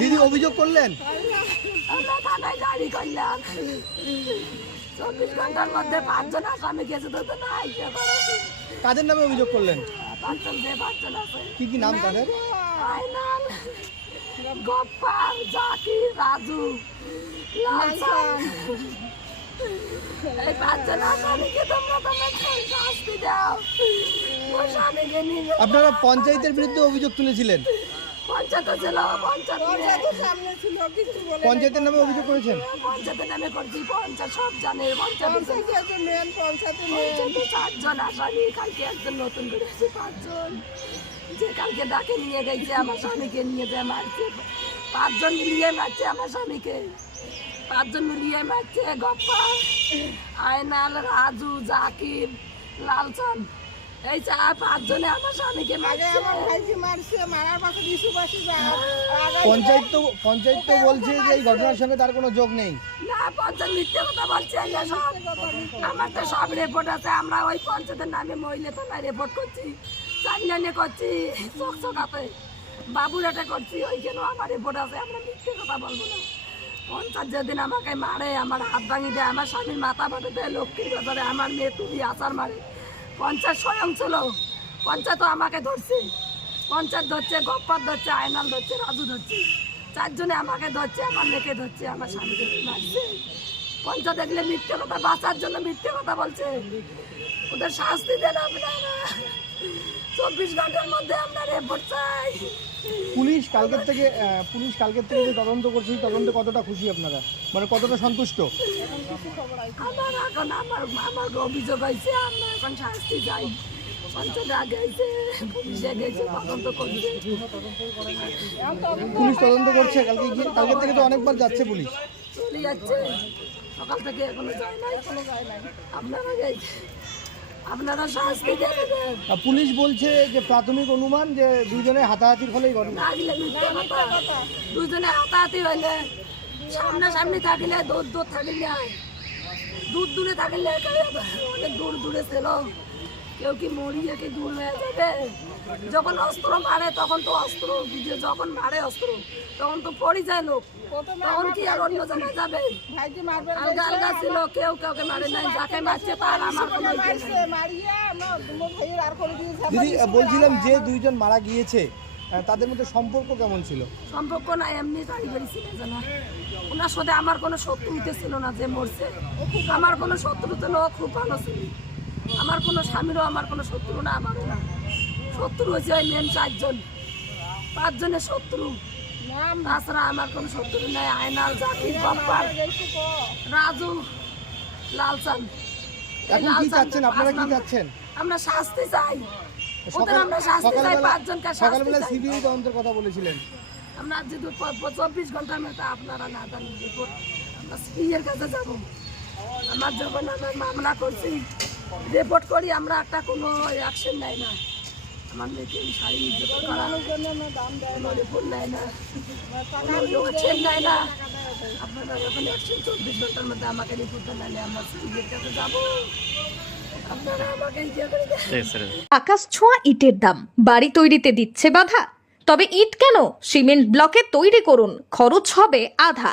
দিদি অভিযোগ করলেন? চব্বিশ ঘণ্টার মধ্যে পাঁচজন আসামি গেছে তো তো না কাদের নামে অভিযোগ করলেন? কি কি নাম তাদের? জাকির রাজু এই পাঁচজন আসামিকে তোমরা তোমরা শাস্তি দাও? ওর স্বামীকে নিয়ে যাও। আপনারা পঞ্চায়েতের বিরুদ্ধে অভিযোগ তুলেছিলেন। পঞ্চায়েত ছিল পঞ্চায়েত। পঞ্চায়েতের নামে অভিযোগ করেছেন? পঞ্চায়েতের নামে করছি পঞ্চায়েত সব জানে পঞ্চায়েতে চারজন আসামি কালকে একজন নতুন করে পাঁচজন। যে কালকে ডাকে নিয়ে গেছে আমার স্বামীকে নিয়ে যায় মারছে। পাঁচজন মারছে আমার স্বামীকে। পাঁচজন মিলিয়ে মারছে গপ্পা আয়নাল রাজু জাকির লালচন এই চা পাঁচজনে আমার স্বামীকে মারছে। পঞ্চায়েত তো পঞ্চায়েত তো বলছে যে এই ঘটনার সঙ্গে তার কোনো যোগ নেই। না পঞ্চায়েত মিথ্যে কথা বলছে আমার তো সব রিপোর্ট আছে আমরা ওই পঞ্চায়েতের নামে মহিলা থানায় রিপোর্ট করছি চাইলানে করছি চোখ চোখাতে। বাবুরাটা করছি ওইখানেও আমার রিপোর্ট আছে আমরা মিথ্যে কথা বলব না। পঞ্চায়েত যেদিন আমাকে মারে আমার হাত ভাঙি দেয় আমার স্বামীর মাথা ফাটে দেয় লক্ষ্মীর বাজারে আমার মেয়ে তুলি আচার মারে। পঞ্চায়েত স্বয়ং ছিল। পঞ্চায়েত আমাকে ধরছে। পঞ্চায়েত ধরছে গপ্পার ধরছে, আয়নাল ধরছে, রাজু ধরছে। চারজনে আমাকে ধরছে, আমার মেয়েকে ধরছে, আমার স্বামীকে মারছে। পঞ্চায়েত দেখলে মিথ্যে কথা, বাঁচার জন্য মিথ্যে কথা বলছে। ওদের শাস্তি দেন আপনারা। চব্বিশ ঘণ্টার মধ্যে আমরা রেপোর্ট চাই। পুলিশ কালকের থেকে পুলিশ কালকের থেকে যে তদন্ত করছে সেই তদন্তে কতটা খুশি আপনারা? মানে কতটা সন্তুষ্ট? আমার এখন আমার আমার অভিযোগ হয়েছে আমরা এখন শাস্তি চাই। পুলিশে তদন্ত করছে পুলিশ তদন্ত করছে কালকে গিয়ে কালকের থেকে তো অনেকবার যাচ্ছে পুলিশ। চলে যাচ্ছে। সকাল থেকে এখনও যায় নাই। আপনারা গেছে আপনারা শাস্তি দেবেন। পুলিশ বলছে যে প্রাথমিক অনুমান যে দুজনে হাতাহাতির ফলেই ঘটনা। দুজনে হাতাহাতি হইলে সামনাসামনি থাকিলে দূর দূর থাকিলে। দূর দূরে থাকিলে অনেক দূর দূরে ছিল। কেউ কি মরিয়ে কি দূর হয়ে যাবে? যখন অস্ত্র মারে তখন তো অস্ত্র। যখন মারে অস্ত্র তখন তো পড়ে যায় লোক তখন কি আর অন্য জায়গায় যাবে? আলগা আলগা ছিল কেউ কাউকে মারে নাই যাকে মারছে তার আমার কোনো ইয়ে দিদি বলছিলাম যে দুইজন মারা গিয়েছে তাদের মধ্যে সম্পর্ক কেমন ছিল? সম্পর্ক না এমনি পারিবারিক ছিল জানা ওনার সাথে আমার কোনো শত্রুতে ছিল না যে মরছে। আমার কোনো শত্রুতে না ও খুব ভালো ছিল। আমার কোনো স্বামীরও আমার কোনো শত্রু না আমারও না। শত্রু হয়েছে ওই মেন চারজন। পাঁচজনের শত্রু। তাছাড়া আমার কোনো শত্রু নাই আয়নাল জাকির বাপ্পার রাজু লালচান। আমরা শাস্তি চাই। ওদের আমরা শাস্তি চাই পাঁচজনকে সকালবেলা সিবিআই তদন্তের কথা বলেছিলেন। আমরা যদি চব্বিশ ঘণ্টার মধ্যে আপনারা না রিপোর্ট আমরা কাছে যাব। আমার যখন আমরা মামলা করছি রিপোর্ট করি আমরা একটা কোনো অ্যাকশন নেয় না। আমার মেয়েকে শাড়ি নির্যাতন করা কোনো রিপোর্ট নেয় না। কোনো অ্যাকশন নেয় না। আপনারা যখন অ্যাকশন চব্বিশ ঘণ্টার মধ্যে আমাকে রিপোর্টটা নেয় আমরা সিপিএর কাছে যাব। আপনারা আমাকে ইয়ে করে দেন। আকাশ ছোঁয়া ইটের দাম। বাড়ি তৈরিতে দিচ্ছে বাধা। তবে ইট কেন? সিমেন্ট ব্লকে তৈরি করুন। খরচ হবে আধা।